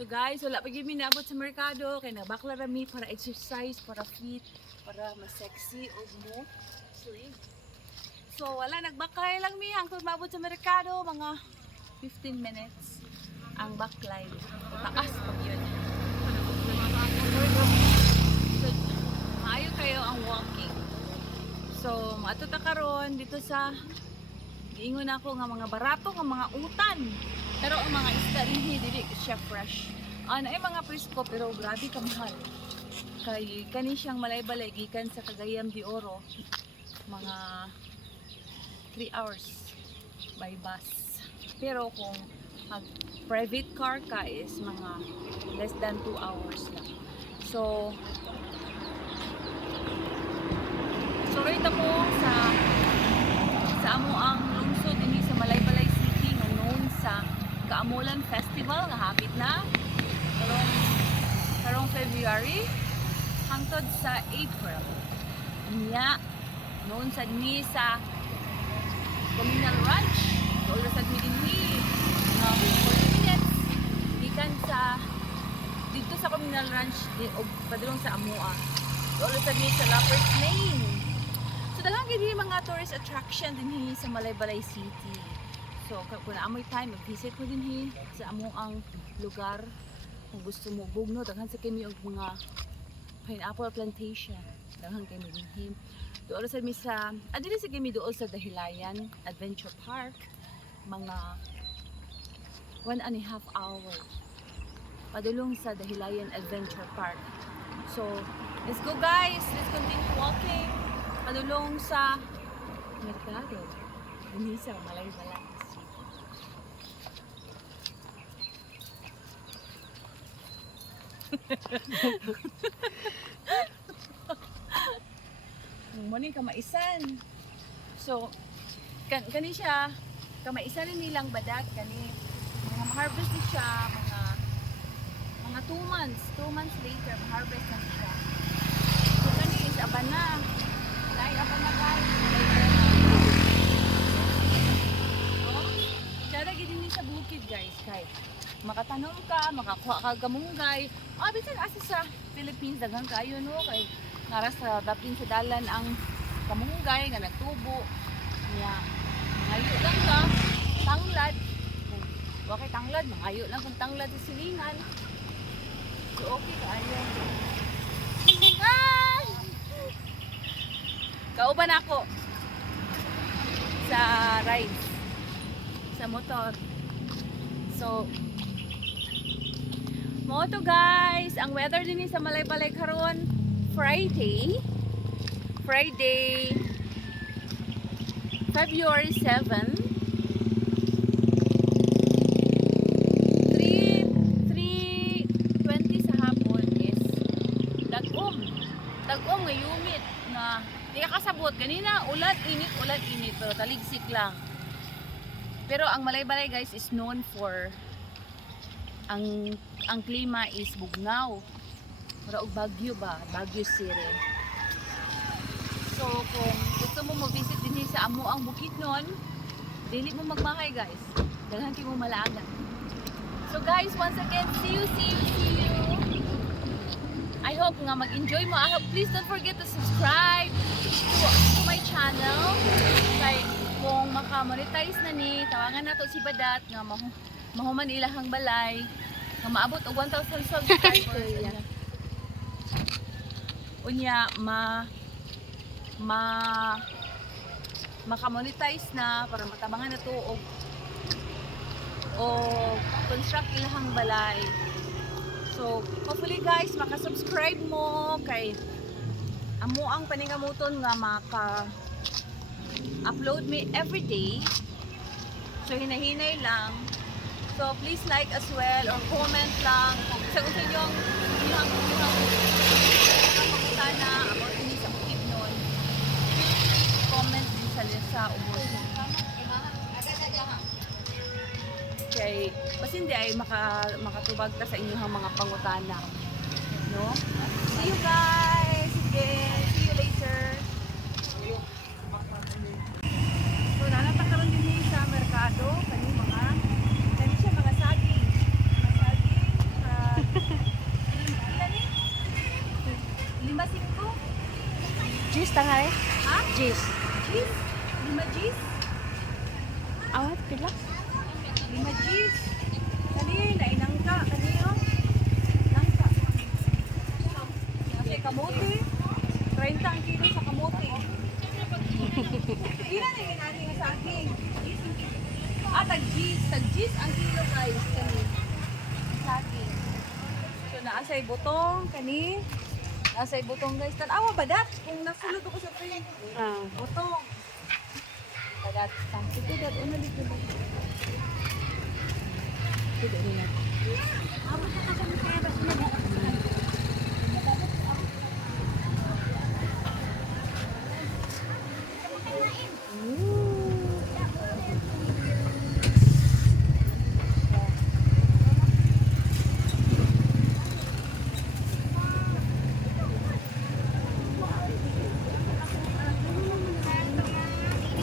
So guys, wala pa gyud mi naabot sa merkado kay nabakla ra mi para exercise, para fit, para mas sexy og mo slim. So wala, nagbakay lang mi hangtod maabot sa merkado, mga 15 minutes ang backline. Taas pa yun. So, maayo kayo ang walking. So, matuta karon dito sa giingon ako nga mga barato nga mga utan. Pero ang mga isda rin dili siya fresh. Ay mga presko pero grabe ka mahal. Kay kani siyang malay-balay gikan sa Cagayan de Oro. Mga 3 hours by bus. Pero kung mag private car ka is mga less than 2 hours lang. So sorry mo sa amo ang lungsod dinhi sa Malaybalay City nga known sa Kaamulan Festival nga hapit na karong February hangtod sa April. Nya known sa dinhi sa Communal Ranch. Doon sa dinhi 40 minutes gikan sa dito sa Communal Ranch o padulong sa Amua. Doon sa dinhi sa Lover's Lane. So daghang gid mga tourist attraction dinhi sa Malaybalay City. So kung naamoy time mag-visit mo dinhi sa amuang lugar. Kung gusto mo bugno, daghan sa kami og mga pineapple plantation. Daghan kami dinhi. Doon sa mi sa adili sa kami doon sa Dahilayan Adventure Park. Mga 1.5 hour padulong sa Dahilayan Adventure Park. So let's go guys, let's continue walking padulong sa merkado dinhi sa Malaybalay City. Muni kamaisan. So kani siya kamaisan nilang badat kani mga harvest ni siya mga 2 months later harvest na siya. So kani is abana. Dai abana guys. Kada gid ni sa bukid guys kay makatanom ka, makakuha ka gamunggay. Bisan asa sa Philippines daghan kayo no kay naras sa dapin sa dalan ang kamunggay nga nagtubo. Nya ngayo lang ka tanglad. Wa kay tanglad, mangayo lang kung tanglad sa silingan. So okay kaayo. Kauban ako sa ride sa motor. So mo to guys, ang weather din sa Malaybalay karon Friday February 7 3:20 sa hapon is dagom nga humid na di ka kasabot ganina ulan init pero taligsik lang. Pero ang Malaybalay guys is known for ang klima is bugnaw. Para og Bagyo Baguio City. So kung gusto mo mag-visit din sa amo ang Bukidnon, dili mo magmahay guys. Daghan kay mo malaagan. So guys, once again, see you. I hope nga mag-enjoy mo. Please don't forget to subscribe to my channel. Kay kung maka-monetize na ni, tawangan nato si Badat nga mahuman ilahang balay nga maabot og 1,000 subscribers. Unya maka-monetize na para matabangan na to o construct ilahang balay. So hopefully guys maka-subscribe mo kay amo ang paningamuton nga maka-upload me every day. So hinahinay lang. So please like as well or comment lang kung sa gusto nyo ilahang sana about ini sa Bukidnon. Comment din sa ubos. Kay pasindi ay makatubag ta sa inyong mga pangutana. No? See you guys again. See you later. So nanatakaroon din sa merkado kani mga saging. Saging sa Cheese tangay? Ha? Cheese. Cheese? 5 Gs? Awat, pila? 5 Gs? Kanina, inangka. Kanino? Nangka. Kasi kamote. 30 ang kilo sa kamote. Pila na yung natin nga saging? Tag-Gs. Tag-Gs ang kilo guys. Kani. Saging. So, naasay butong. Kani. Naasay butong guys. Tanawa ba dat? Kung nasulod ko sa frame. Ah. Butong. Badat. Ito dat. Una dito ba? Ito nila.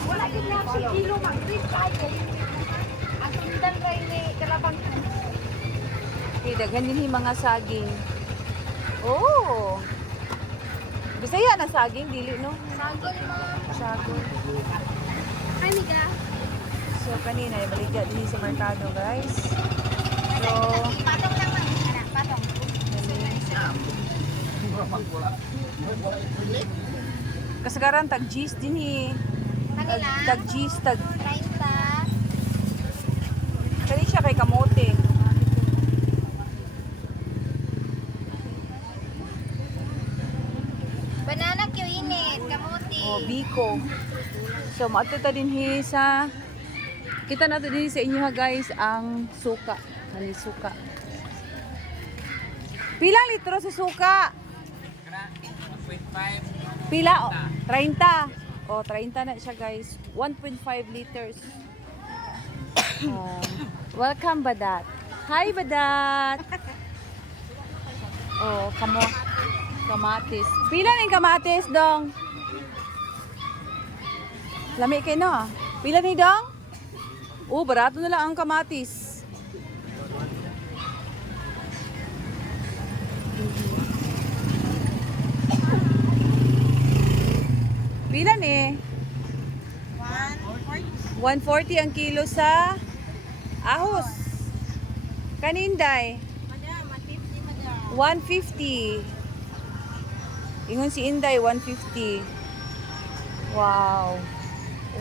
Wala gid na si kilo mag-treat tayo. Ang tindan kay ni kalabang. Okay, daghan din yung mga saging. Oh! Bisaya na saging, dili no? Sagol mo. Sagol. Ay, niga. So, kanina, balikat din sa merkado, guys. So, Patong lang man. Anak, patong. kasagaran tag-Gs din eh. Kanila? Tag-Gs, 30. Kani siya kay kamote. Banana Q init, kamuti. O, biko. So, maatuta din sa... Kita nato din sa inyo ha, guys, ang suka. Kani suka. Pila litro sa suka? Pila? O, 30. O, 30 na siya, guys. 1.5 liters. Welcome, Badat. Hi, Badat. Oh, kamatis. Pila ning kamatis, dong? Lami kayo, no? Pila ni dong? Oh, barato na lang ang kamatis. Pila ni? 140 ang kilo sa ahos. Kaninday? 150. Ingon si Inday, 150. Wow.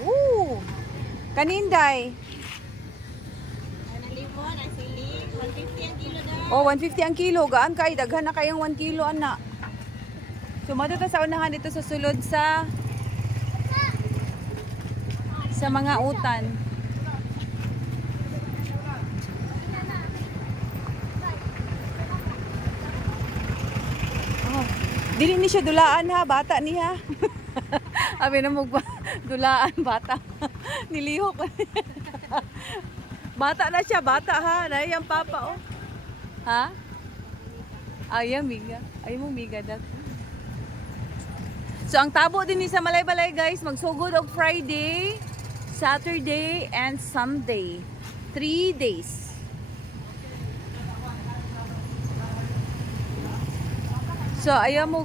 Ooh. Kaninday? Oh, 150 ang kilo. Gaan kay daghan na kayang 1 kilo ana. So madto ta sa unahan dito sa sulod sa mga utan. Oh, dili ni siya dulaan ha, bata niya. Abi na mo dulaan bata. Nilihok. Bata na siya, bata ha. Nay ang papa oh. Ha? Ay, miga. Ay mo miga dat. So ang tabo din ni sa Malay-Balay guys, magsugod og Friday, Saturday and Sunday. 3 days. So ayaw mo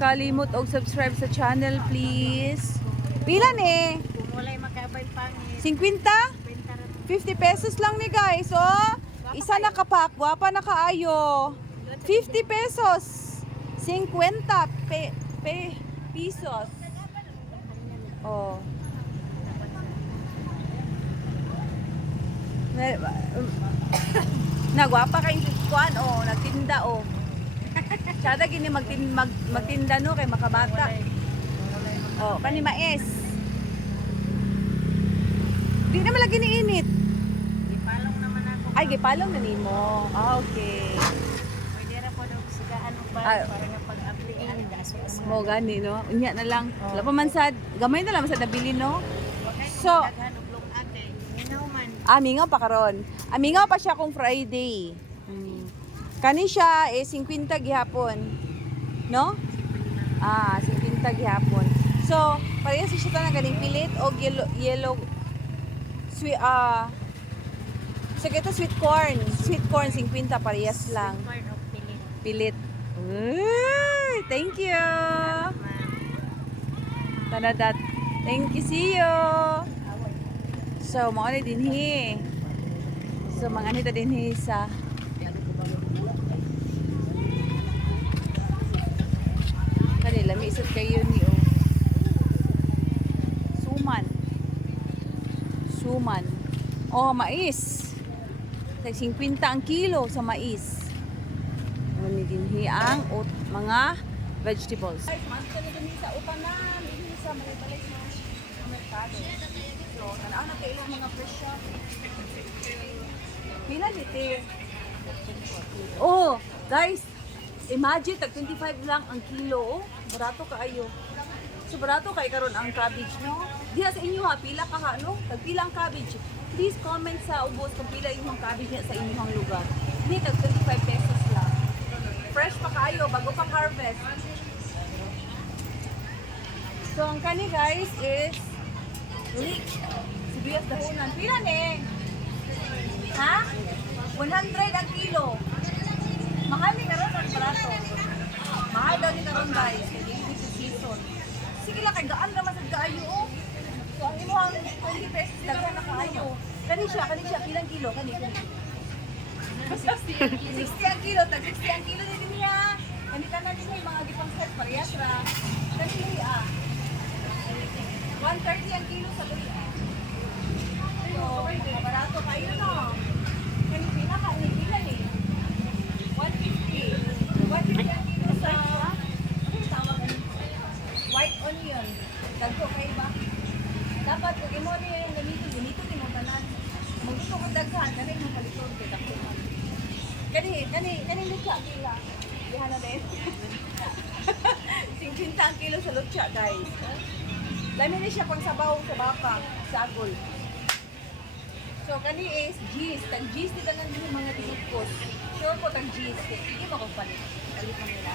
kalimot og subscribe sa channel please. Pila ni? Walay makabay pangit. 50? 50 pesos lang ni guys, oh. Isa na kapak, wapa na kaayo. 50 pesos. 50 pesos. Oh. Nagwapa kay kuan oh, nagtinda oh. Sada gini magtinda no kay makabata. Oh, kani mais. Di naman lagi ni init. Ipalong naman ako. Ay, gipalong na nimo. Ah, okay. Pwede ra po daw sigaan og ba Ah. para nga pag-aplian gaso. Mo gani no. Unya na lang. Wala pa man sad, gamay na lang sa nabili no. So, Daghan og lungag kay minaw man. amingaw pa karon. Amingaw pa siya kung Friday. Kani siya 50 gihapon. No? 50 gihapon. So, parehas siya tanang ganing pilit o yellow sweet so ito sweet corn. Sweet corn 50 parehas lang. Part of pilit. Pilit. Uy, thank you. Man. Tanadat. Thank you, see you. So, mga ni dinhi. So, mga nita dinhi sa kanila. May isot kayo ni o. Suman. Suman. Oh, mais. Tag 50 ang kilo sa mais. Ano dinhi ang mga vegetables. Guys, manto na dinhi sa upanan, dinhi sa balay-balay sa merkado. So, tanaw na kayo mga presyo. Pila dito. Oh, guys, imagine tag 25 lang ang kilo, oh. Barato kaayo. So barato kay karon ang cabbage, no? Diha sa inyo ha, pila ka ha, no? Tag pila ang cabbage. Please comment sa ubos kung pila inyong cabbage niya sa inyong lugar. Ni tag 25 pesos lang. Fresh pa kayo bago pa harvest. So ang kani guys is leek. Sibuyas dahonan. Pila ni? Ha? 100 ang kilo. Mahal ni karon ang barato. Mahal daw ni karon guys. Hindi sa season. Sige lang kay gaan naman sa kaayo oh. So ang imong 20 pesos daghan na kaayo. Kani siya pilang kilo kani. 60 ang kilo, tag 60 ang kilo din niya. Kani tanan din mga gipang set parehas ra. Kani ah. 130 ang kilo sa luya. So, barato kayo no. Kani pila ka ni pila ni. 150. 150 ang kilo sa ano tawag ni? White onion. Dagko kay ba? Dapat kung imo ni yung ganito ni mo tanan. Maggusto ko daghan kani mo kalison kay dagko. Kani lucha kila. Diha na din. 50 ang kilo sa lucha guys. Lami ni siya pang sabaw sa baka, sagol. So kani is cheese, tag cheese di tanan din mga tinukos. Sure ko tag cheese, hindi mo ko palit. Kalit man nila.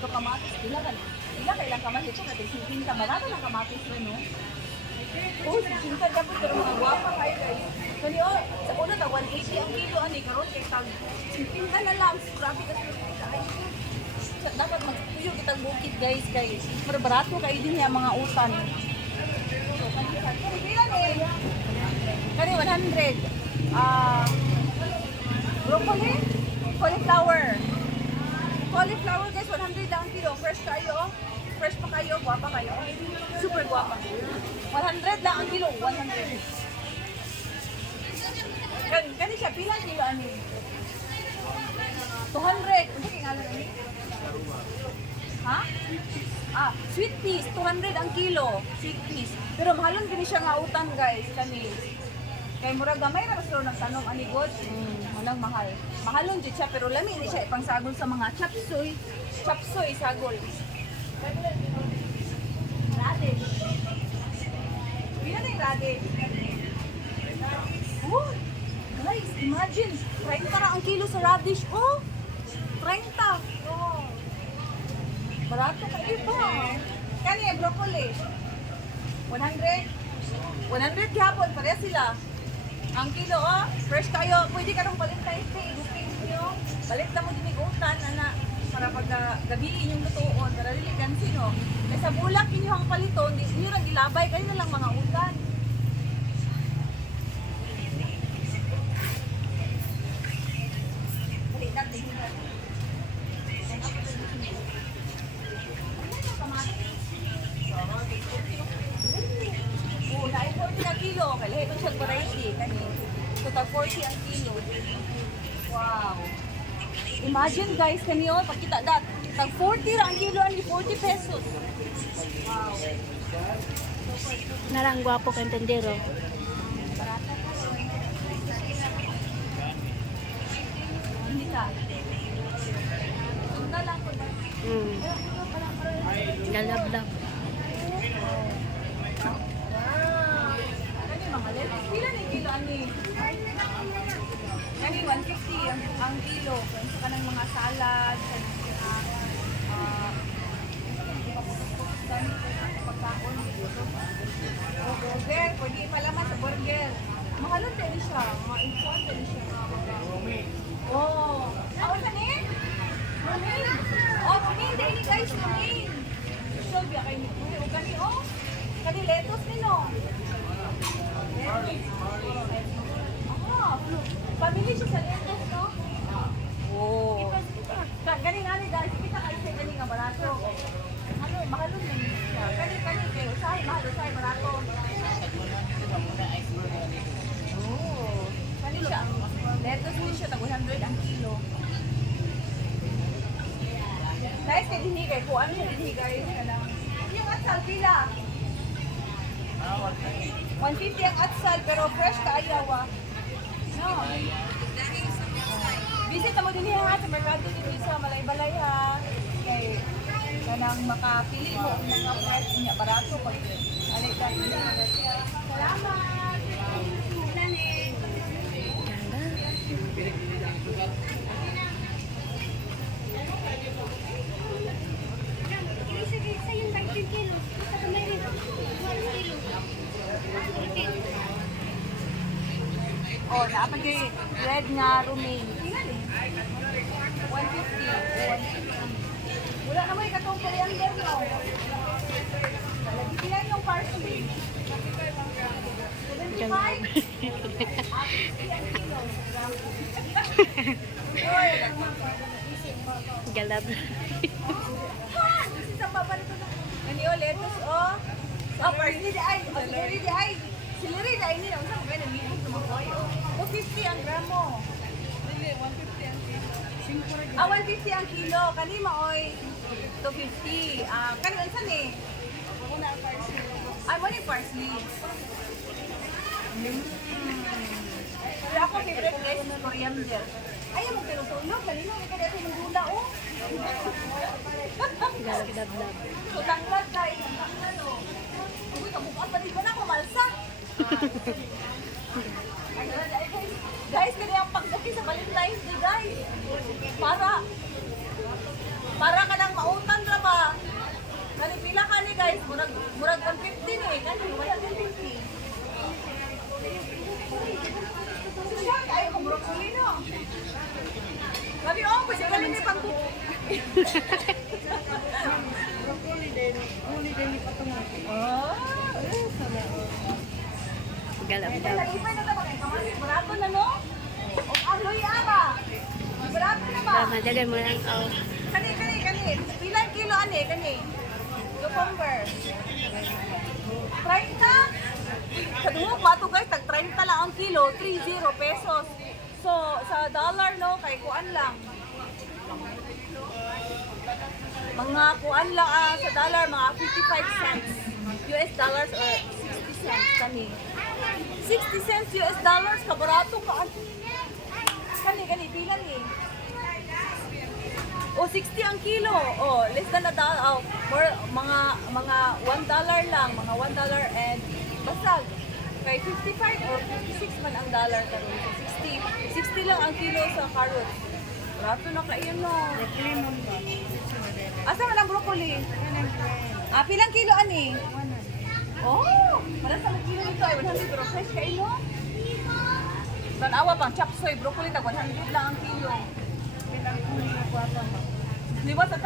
So kamatis pila kay lang kamatis ito kasi 50 barato lang kamatis rin no. Oh, 50 dapat pero mga guwapa kayo guys. Kani oh, sa una ta 180 ang kilo ani karon kay tag 50 na lang. Grabe kasi dapat magtuyo kitang bukid guys kay pero barato kay din niya mga utan. So kani pila ni? Kani 100. Broccoli, cauliflower guys 100 lang ang kilo. Fresh kayo. Fresh pa kayo, guwapa kayo. Super guwapa. 100 lang ang kilo, 100. Kani siya pila kilo ani? 200. Ano kay ngalan ni? Ha? Sweet peas, 200 ang kilo. Sweet peas. Pero mahalon din siya nga utan guys, kani. Kay murag gamay ra sila nagtanong ani god. Manang mahal. Mahalon jud siya pero lami ni siya ipang sagol sa mga chapsuy. Chapsuy sagol. Radish. Pila na yung radish? Oh, guys, imagine. 30 na ang kilo sa radish. Oh, 30. Oh. Barato kayo ba? Kani broccoli. 100. 100 gapon, pareha sila. Ang kilo, oh. Fresh kayo. Pwede ka nung balik tayo sa booking nyo. Balik na mo dinigutan, ana. Para pag gabi inyong lutuon, para liligan sino. Kaya sa bulak inyo ang paliton, di inyo lang gilabay, kayo na lang mga utan. Balik natin. Oo, naay 40 na kilo. Kaya ito siya variety. So, tag 40 ang kilo. Wow. Imagine guys, kanyo, pagkita dat. Tag 40 ra ang kilo, ani 40 pesos. Wow. Narang gwapo kang tendero. Hindi ka. Sundan lang ko ba? Nalablab. Kani mga lettuce. Pila ni kilo ani? Kani 150 ang kilo. Kung sa kanang mga salad, pagkaon. O burger, pwede palaman sa burger. Mahalon din siya. Mga import din siya. Oh. Ano kanin? Rumin. Oh, rumin. Dahil guys, rumin. So, biya kayo ni Kuya. O kani, oh. kay dinhi kay kuan sa dinhi guys kanang. Yung atsal pila. 150 ang atsal pero fresh kaayaw ah. No. Visit mo dinhi ha sa merkado dinhi sa Malaybalay ha. Kay kanang makapili mo ang mga fresh niya barato pag alay ka. Salamat. Oh, dapat kay red nga romaine. Tingnan eh. 150. 150. Wala naman ikatong coriander no. Lagi yan yung parsley. 75. Galab. Sa baba nito na. Ani o lettuce oh. Oh, parsley di ay. Celery di ay. Celery di ay ni. Ang sabi na nito sa mga oh. 50 ang gramo. Dili 150 ang kilo. 150 ang kilo. Kani maoy 250. Kani unsa ni? Una ang parsley. Ay, mo ni parsley. Pero ako favorite guys is coriander. Ayaw mo tinutulog. Kanina may kaya ng gula oh. Galab-lab. So, tanglad guys. Tanglad oh. Uy, kabukas pa di ba na kumalsa? Guys, kaya ang pagbuki sa Valentine's Day guys. Para ka lang mautan ra ba? Kani pila ka ni guys, murag 150 eh. Kani wala kang 50. Ay, kung broccoli no. Sabi, oh, kasi kami ni pang broccoli din. Uli din ipatungan. Oh, sana. Galab-lab. Ipay na ba kay kamatis? Barato na no? O aloy ba? Barato na ba? Madagan mo lang. Oh. Kani. Ilan kilo ani kani? Cucumber. 30? Kadungog ba ito guys? Tag 30 lang ang kilo, 30 pesos. So, sa dollar no, kay kuan lang. Mga kuan lang sa dollar, mga 55 cents. US dollars or 60 cents kani. 60 cents US dollars, kabarato ka. Kani, pila ni? O 60 ang kilo. Oh, less than a dollar. Oh, mga $1 lang, mga $1 and basag. Kay 55 or 56 man ang dollar karon. So 60 lang ang kilo sa carrots. Rato na kayo no. Asa man ang broccoli? Pilang kilo ani? Oh, para sa kilo nito ay 100 pero fresh kayo no. Tanawa pang chop suey broccoli tag 100 lang ang kilo. Liwas sa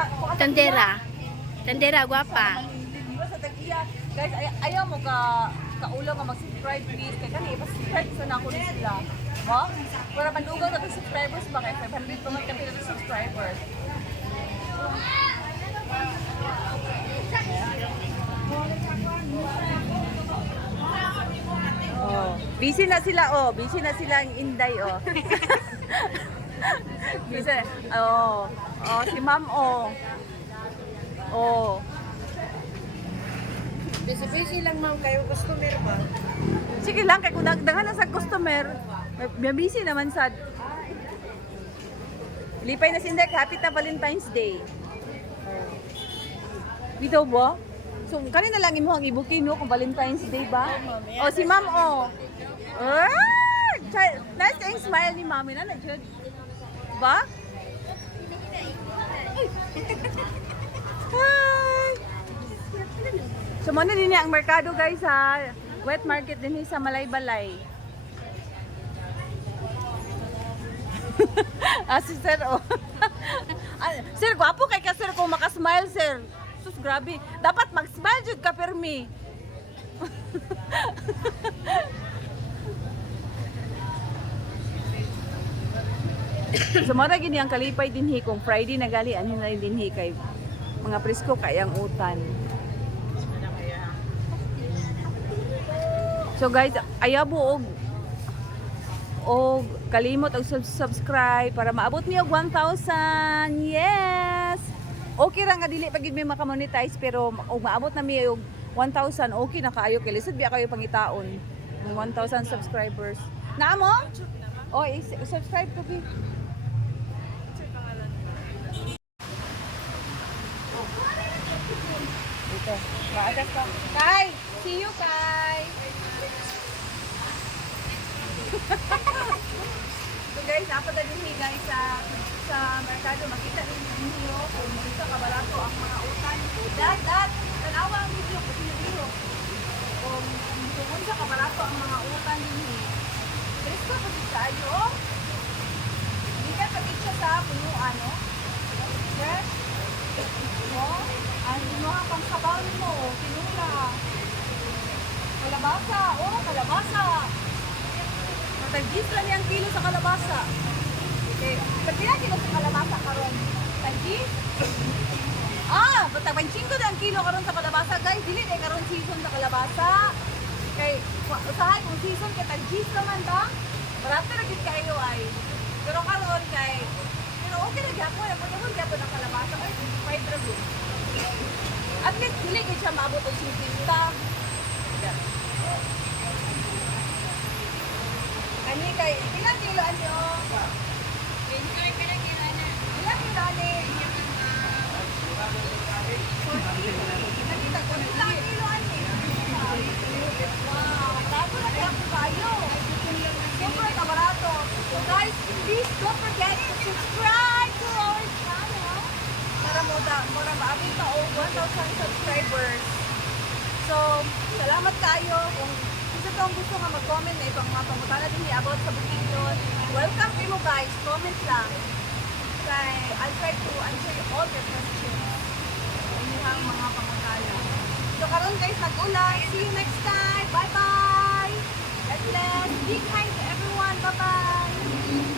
Tandera, guwapa. Liwas sa tagiya. Guys, ayaw mo kaulo nga mag-subscribe please. Kaya kani, pa-subscribe sa na ako ni sila. Mo? Para mandugaw na subscribers ba kay 500 pa man kami na subscribers. Oh, busy na sila busy na sila ang Inday busy. Si Ma'am Busy lang ma'am kayo, customer ba? Sige lang kay kung daghan na sa customer, may busy naman sad. Lipay na sindak, happy ta Valentine's Day. Bitaw ba? So, kanina lang imo ang ibukin no kung Valentine's Day ba? Si Ma'am nice ang smile ni Mami na jud. Ba? Hi! So, muna din ang merkado guys ha. Wet market din sa Malaybalay. Si Sir Sir, gwapo kay ka Sir kung makasmile Sir. Sus, grabe. Dapat mag-smile jud ka permi. So, mara gini ang kalipay dinhi kung Friday na gali anhin na dinhi kay mga presko kayang utan. So guys, ayabo og kalimot og subscribe para maabot niyo 1,000. Yes. okay ra nga dili pag gid may maka-monetize pero maabot na mi og 1,000 okay na kaayo kay lisod biya kayo pangitaon. Yung 1,000 subscribers. Naa mo? Oh, subscribe ko bi. Dito. Maatas ka. Kai! See you, Kai! So guys, napunta din guys sa merkado. Makita rin yung video kung dito kabalato ang mga utan. Dad! Tanawa ang video kasi yung video. Kung sa kabalato ang mga utan din. Presko pa din tayo. Hindi ka pagit siya sa punuan, no? Fresh. Oh, ang mga pangkabaw mo, pinula. Kalabasa, oh, kalabasa. Matagis lang yung kilo sa kalabasa. Okay, pagkila kilo sa kalabasa karon. Tagis? Ah, patagpansin ko ang kilo karon sa kalabasa, guys. Dili na karon season sa kalabasa. Kay, usahay kung season kay tagis naman ba? Barato na gid kayo ay. Pero karon kay pero okay na gyapon, ako gyapon ang kalabasa kay 25 ra gyud. At least dili gid siya maabot og 50. Ani kay ilang kilo ani o? Enjoy pila kilo ana. Ilang kilo ani? Nakita ko ilang kilo ani. Wow, barato na gyapon kayo. Super na barato. So guys, please don't forget to subscribe to our channel para maabot ta og 1,000 subscribers. So, salamat kayo kung gusto nga mag-comment na ibang mga pangutana din about sa Bukidnon. Welcome kayo mo guys, comment lang. Kay I'll try to answer all your questions. Inyong mga pangutana. So karon guys, nag-ulan. See you next time. Bye-bye! God bless. Be kind to everyone. Bye-bye!